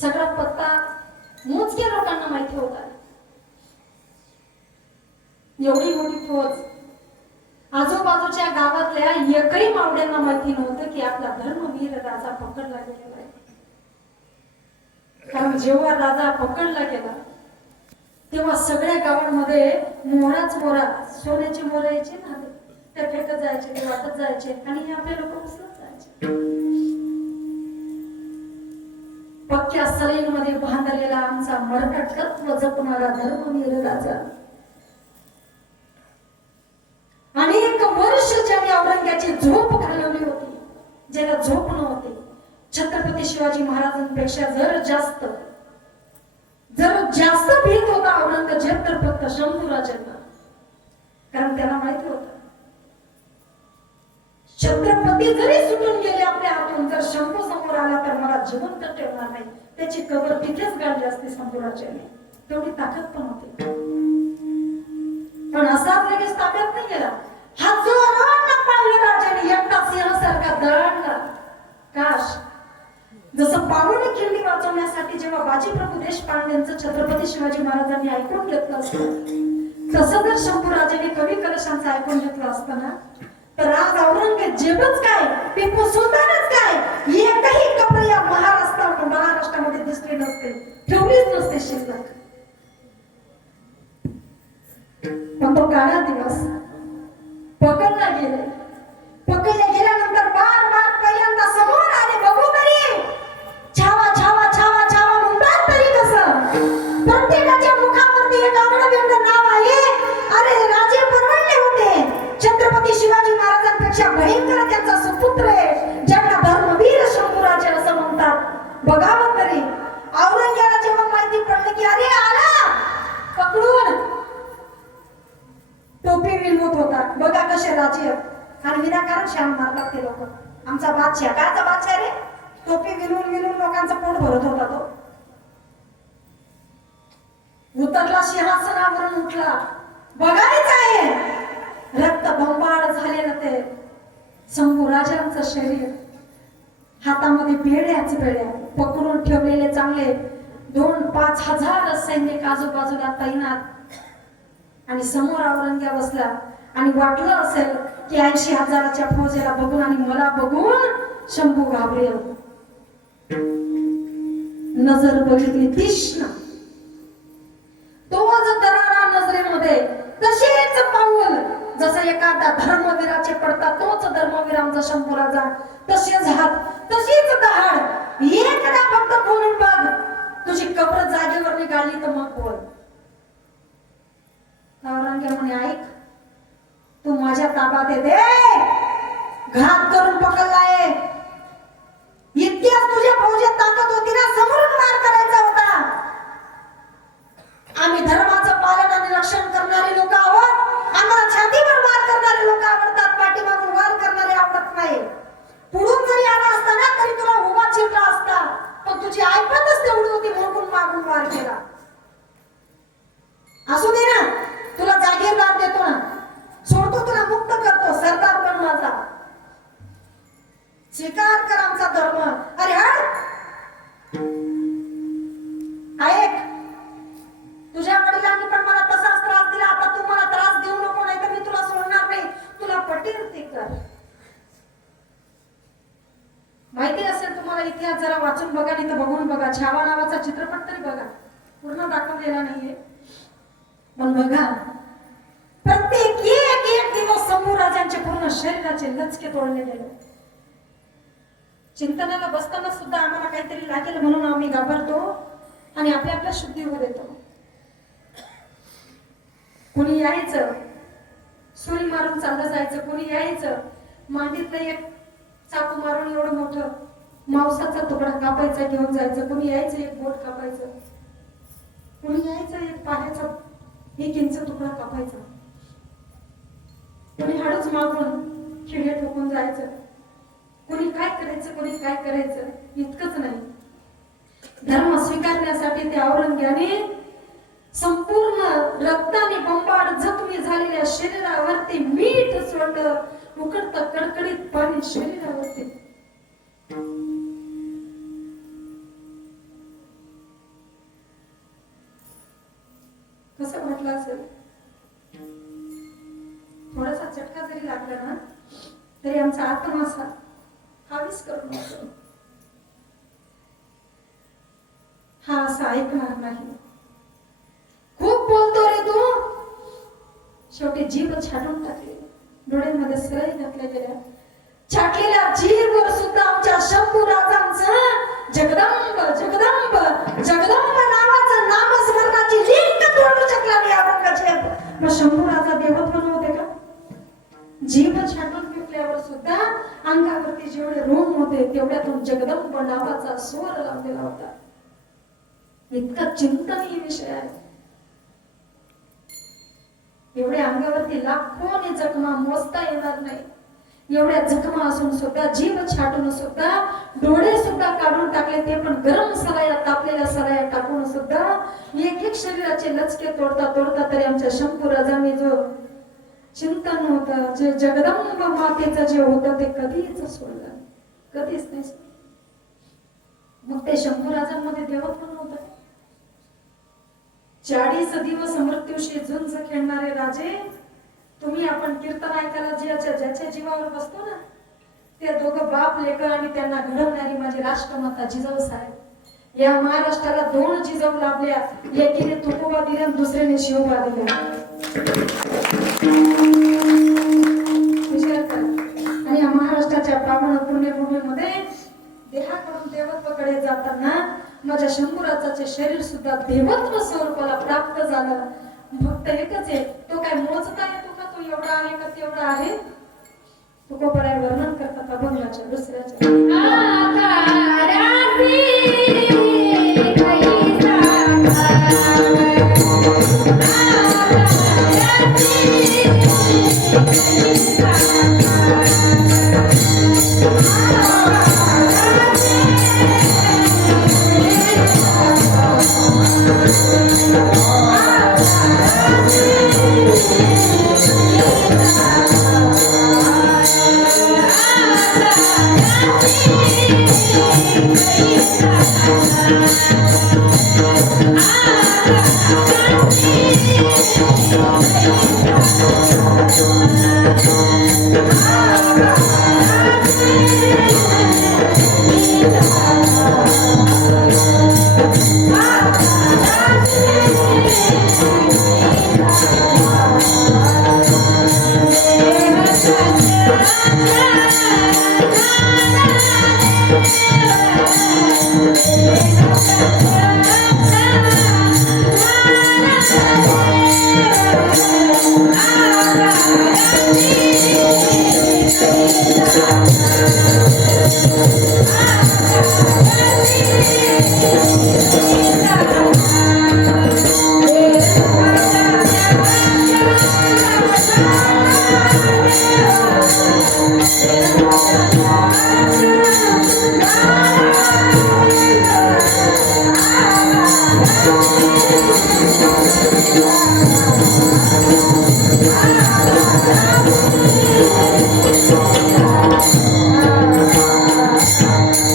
सगळा पत्ता मोजक्या लोकांना माहिती होता. एवढी मोठी फौज आजूबाजूच्या गावातल्या एकही मावड्यांना माहिती नव्हतं की आपला धर्मवीर राजा पकडला गेलेला आहे. कारण जेव्हा राजा पकडला गेला तेव्हा सगळ्या गावांमध्ये मोहराच मोहरा, सोन्याची मोहर यायची ना, ते फेकत जायचे, ते वाटत जायचे आणि हे आपले लोक उचलत जायचे. पक्क्या सलींमध्ये बांधलेला आमचा मराठा तत्व जपणारा धर्मवीर राजा अनेक वर्ष ज्याने औरंग्याची झोप घालवली होती, ज्याला झोप नव्हती, छत्रपती शिवाजी महाराजांपेक्षा जर जास्त भीत होता औरंगजेब तर फक्त शंभूराजांना. कारण त्याला माहिती होतं छत्रपती जरी सुटून गेले आपल्या हातून, जर शंभू समोर आला तर मला जिवंत ठेवणार नाही, त्याची कबर तिथेच गाडली असते शंभूराजांनी. तेवढी ताकद पण होती. पण असाच लगेच ताब्यात नाही गेला. हा जोरात पाळला राजाने एकटा सिंहासारखा दळणला. काश जसं पावणे खिंडी वाचवण्यासाठी जेव्हा बाजीप्रभू देशपांडेंचं छत्रपती शिवाजी महाराजांनी ऐकून घेतलं असतं, तसं जर शंभूराजाने कवी कलशांचं ऐकून घेतलं असतं ना, तर आज औरंगजेबच काय, टिपू सुलतानच काय, एकही कपडे या महाराष्ट्रामध्ये दिसले नसते, ठेवलीच नसते शिल्लक. पण तो काळा दिवस पकडला गेल्यानंतर बार पहिल्यांदा समोर आले. बघू तरी छावा छावा छावा छावा म्हणतात तरी कसं. प्रत्येकाच्या मुखावरती एक अग्रगण्य नाव आहे. अरे राजे परवडले होते. छत्रपती शिवाजी महाराजांपेक्षा भयंकर त्यांचा सुपुत्र आहे, ज्यांना धर्मवीर शंभूराजे असं म्हणतात. बघावं तरी औरंग्याला जेव्हा माहिती पडली की अरे आला पकडून, टोपी विलवत होता. बघा कसे राजे आणि विनाकारण शाम मारतात ते लोक. आमचा बादशाह, कायचा बादशाह रे, टोपी विलून लोकांचं पोट भरत होता. तो उतरला, सिंहासनावरून उठला. बघायचं आहे रक्त बंबाळ झालेलं ते शंभूराजांचं शरीर, हातामध्ये बेड्या पकडून ठेवलेले चांगले 2-5 हजार सैनिक आजूबाजूला तैनात. आणि समोर औरंग्या बसला आणि वाटलं असेल की 80,000च्या फौजेला बघून आणि मला बघून शंभू घाबरेल. नजर बघितली तीक्ष्ण, तोच दरारा नजरेमध्ये, तसेच पाऊल जसं एखादा धर्मवीराचे पडतात, तोच धर्मवीर आमचा शंभूराजा. तसेच हात, तशीच दहाड. एकदा फक्त बोलून बघ, तुझी कब्र जागेवर निघाली तर मग बोल. औरंग्या म्हणे ऐक, तू माझ्या ताब्यात येते, घात करून पकडलाय. इतक्याच तुझ्या फौजेत ताकद होती ना, समोरून वार करायचा होता. आम्ही धर्माचं पालन आणि रक्षण करणारे लोक आहोत. आम्हाला छातीवर वार करणारे लोक आवडतात, पाठीमागून वार करणारे आवडत नाही. पुढून जरी आला असता ना तरी तुला उभा चिरला असता, पण तुझी ऐपतच तेवढी होती म्हणून मागून वार केला. असू दे ना, तुला जागीरदार देतो ना, सोडतो, तुला मुक्त करतो, सरदार पण माझा, स्वीकार कर आमचा धर्म. अरे हट, ऐक, तुझ्या वडिलांनी पण मला तसाच त्रास दिला, आता तू मला त्रास देऊ नको, नाही तर मी तुला सोडणार नाही. तुला पटेल ते कर. माहिती असेल तुम्हाला इतिहास, जरा वाचून बघा, नाही तर बघून बघा. छावा नावाचा चित्रपट तरी बघा, पूर्ण दाखवलेला नाहीये पण बघा. प्रत्येक एक दिवस शंभूराजांचे पूर्ण शरीराचे लचके तोडले गेले. चिंतनाला बसताना सुद्धा आम्हाला काहीतरी लागेल म्हणून आम्ही घाबरतो आणि आपल्या शुद्धीवर येतो. कुणी यायचं सुरी मारून चाललं जायचं, कुणी यायचं मांडीतलं एक चाकू मारून एवढं मोठं मांसाचा तुकडा कापायचा घेऊन जायचं, कुणी यायचं एक बोट कापायचं, कुणी यायचं एक पायाचा 1 इंच तुकडा कापायचा, कुणी हाडूच मागून खिळे ठोकून जायचं, कुणी काय करायचं इतकंच नाही. धर्म स्वीकारण्यासाठी त्या औरंग्याने संपूर्ण रक्ताने बंबाड जखमी झालेल्या शरीरावरती मीठ सोडलं, उकळतं कडकडीत पाणी शरीरावरती. कसं म्हटलं असेल? थोडासा चटका जरी लागला ना तरी आमचा आत्मा असा हावीस करून येतो. हा असा ऐकणार नाही. खूप बोलतो रे तू. शेवटी जीभ छाटून टाकली, डोळ्यांमध्ये सरळ घातल्या गेल्या. छाटलेल्या जीभवर सुद्धा आमच्या शंभू राजांचं जगदंब जगदंब जगदंब नावाचं नामस्मरणाची लिंक तोडू शकला नाही औरंगजेब. मग शंभू राजा देवत्व नव्हते का? जीभ छाटून पिकल्यावर सुद्धा अंगावरती जेवढे रोम होते तेवढ्यातून जगदंब नावाचा स्वर लावलेला होता. इतका चिंतनीय विषय आहे. एवढ्या अंगावरती लाखोनी जखमा मोजता येणार नाही. एवढ्या जखमा असून सुद्धा, जीभ छाटून सुद्धा, डोळे सुद्धा काढून टाकले, ते पण गरम सराया, तापलेल्या सराया टाकून सुद्धा एक एक शरीराचे लचके तोडता तोडता तरी आमच्या शंभू राजांनी जो चिंतन होतं, जे जगदंब मातेचं जे होतं ते कधीच सोडलं, कधीच नाही. मग ते शंभू राजांमध्ये देवत्व नव्हतं. 40 दिवस मृत्यूशी झुंज खेळणारे राजे, तुम्ही आपण कीर्तन ऐकायला ज्याच्या जीवावर बसतो ना, ते दोघं बाप लेक आणि त्यांना घडवणारी माझी राष्ट्रमाता जिजाऊ साहेब. या महाराष्ट्राला 2 जिजाऊ लाभल्या, एकीने तुकोबा दिल्या आणि दुसऱ्याने शिवबा दिल्या. विचार करा. आणि या महाराष्ट्राच्या पावन पुण्यभूमीमध्ये देहाकडून देवत्वाकडे जाताना माझ्या शंभूराजाचे शरीर सुद्धा देवत्व स्वरूपाला प्राप्त झालं. फक्त एकच आहे, तो काय मोजता येतो का? तो एवढा आहे का तेवढा आहे? तुकोबराय वर्णन करतात अभंगाच्या दुसऱ्याच्या. Thank you.